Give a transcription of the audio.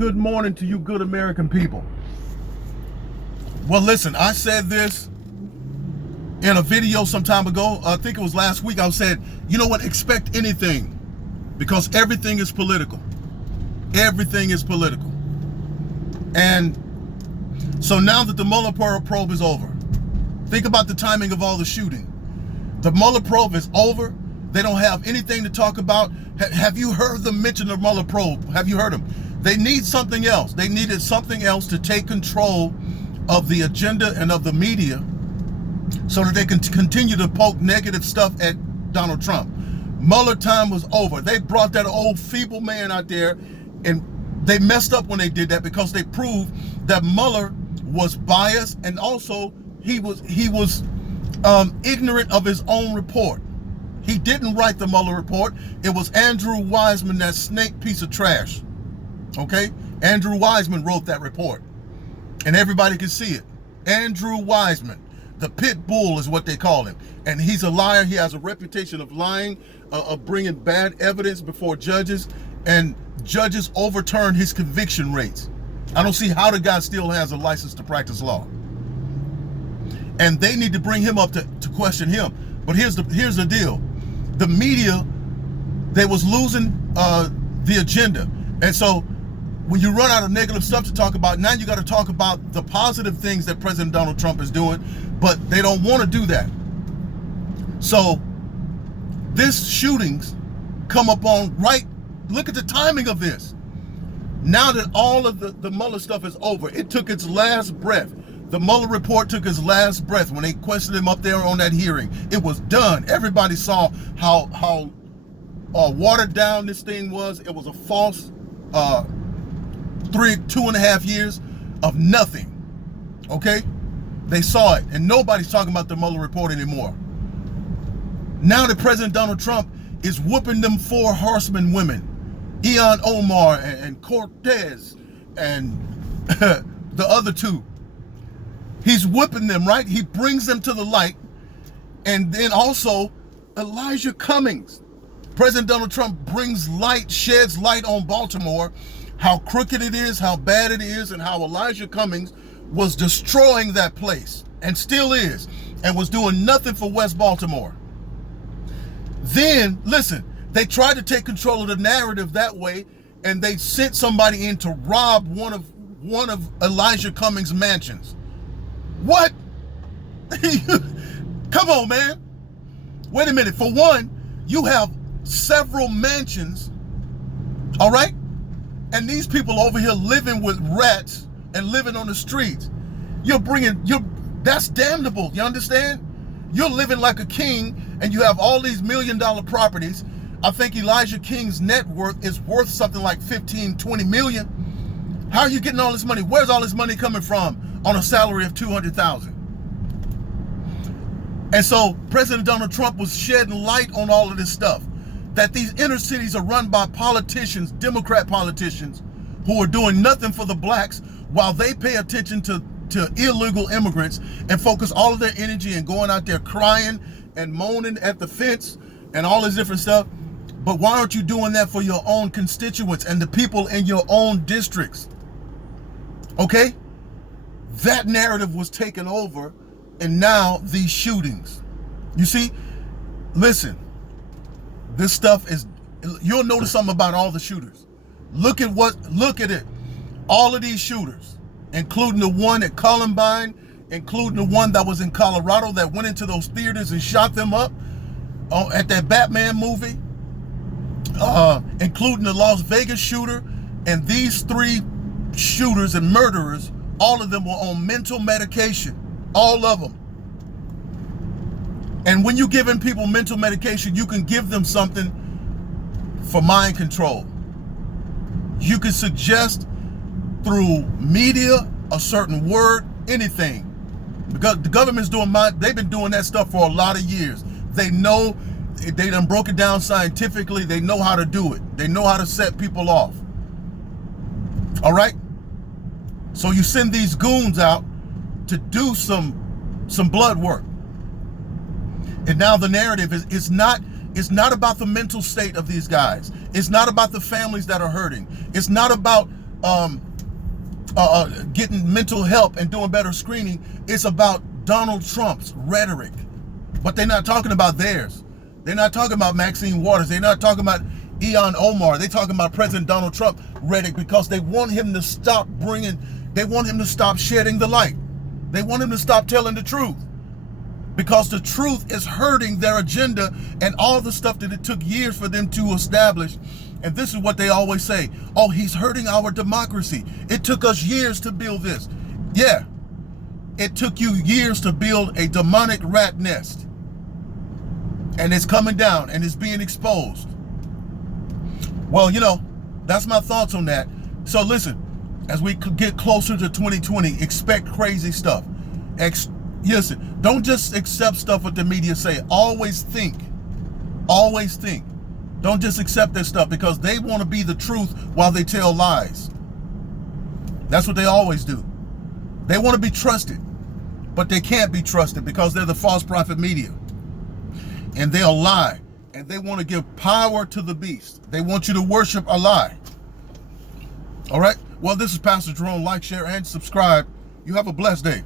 good morning to you good American people. Well, listen, I said this in a video some time ago. I think it was last week. I said, you know what, expect anything, because everything is political. Everything is political. And so now that the Mueller probe is over, think about the timing of all the shooting. The Mueller probe is over. They don't have anything to talk about. Have you heard them mention the Mueller probe? Have you heard them? They need something else. They needed something else to take control of the agenda and of the media so that they can continue to poke negative stuff at Donald Trump. Mueller time was over. They brought that old feeble man out there, and they messed up when they did that, because they proved that Mueller was biased, and also he was ignorant of his own report. He didn't write the Mueller report. It was Andrew Weissman, that snake piece of trash. Okay? Andrew Weissman wrote that report, and everybody can see it. Andrew Weissman, the pit bull is what they call him. And he's a liar. He has a reputation of lying, of bringing bad evidence before judges, and judges overturn his conviction rates. I don't see how the guy still has a license to practice law. And they need to bring him up to question him. But here's the deal. The media, they was losing the agenda. And so when you run out of negative stuff to talk about, now you got to talk about the positive things that President Donald Trump is doing, but they don't want to do that. So this shootings come up on look at the timing of this. Now that all of the Mueller stuff is over, it took its last breath. The Mueller report took its last breath when they questioned him up there on that hearing. It was done. Everybody saw how watered down this thing was. It was a false 2.5 years of nothing. Okay? They saw it, and nobody's talking about the Mueller report anymore. Now that President Donald Trump is whooping them 4 horsemen women, Ilhan Omar and Cortez and the other 2. He's whipping them, right? He brings them to the light. And then also Elijah Cummings. President Donald Trump sheds light on Baltimore, how crooked it is, how bad it is, and how Elijah Cummings was destroying that place, and still is, and was doing nothing for West Baltimore. Then, listen, they tried to take control of the narrative that way, and they sent somebody in to rob one of Elijah Cummings' mansions. What? Come on, man. Wait a minute. For one, you have several mansions, all right? And these people over here living with rats and living on the streets. That's damnable. You understand? You're living like a king, and you have all these $1 million properties. I think Elijah King's net worth is worth something like 15-20 million. How are you getting all this money? Where's all this money coming from on a salary of $200,000? And so President Donald Trump was shedding light on all of this stuff, that these inner cities are run by politicians, Democrat politicians, who are doing nothing for the blacks, while they pay attention to illegal immigrants and focus all of their energy and going out there crying and moaning at the fence and all this different stuff. But why aren't you doing that for your own constituents and the people in your own districts? Okay? That narrative was taken over, and now these shootings. You see, listen, this stuff is, you'll notice something about all the shooters. Look at it. All of these shooters, including the one at Columbine, including the one that was in Colorado that went into those theaters and shot them up at that Batman movie, including the Las Vegas shooter, and these 3 shooters and murderers, all of them were on mental medication, all of them. And when you're giving people mental medication, you can give them something for mind control. You can suggest through media a certain word, anything. Because the government's they've been doing that stuff for a lot of years. They know, they done broke it down scientifically. They know how to do it. They know how to set people off. All right? So you send these goons out to do some blood work. And now the narrative is it's not about the mental state of these guys. It's not about the families that are hurting. It's not about getting mental help and doing better screening. It's about Donald Trump's rhetoric, but they're not talking about theirs. They're not talking about Maxine Waters. They're not talking about Ilhan Omar. They're talking about President Donald Trump rhetoric, because they want him to stop they want him to stop shedding the light. They want him to stop telling the truth, because the truth is hurting their agenda and all the stuff that it took years for them to establish. And this is what they always say: oh, he's hurting our democracy. It took us years to build this. Yeah, it took you years to build a demonic rat nest. And it's coming down and it's being exposed. Well, that's my thoughts on that. So listen, as we get closer to 2020, expect crazy stuff. Listen, don't just accept stuff what the media say. Always think. Always think. Don't just accept their stuff, because they want to be the truth while they tell lies. That's what they always do. They want to be trusted, but they can't be trusted because they're the false prophet media. And they'll lie, and they want to give power to the beast. They want you to worship a lie. All right? Well, this is Pastor Jerome. Like, share, and subscribe. You have a blessed day.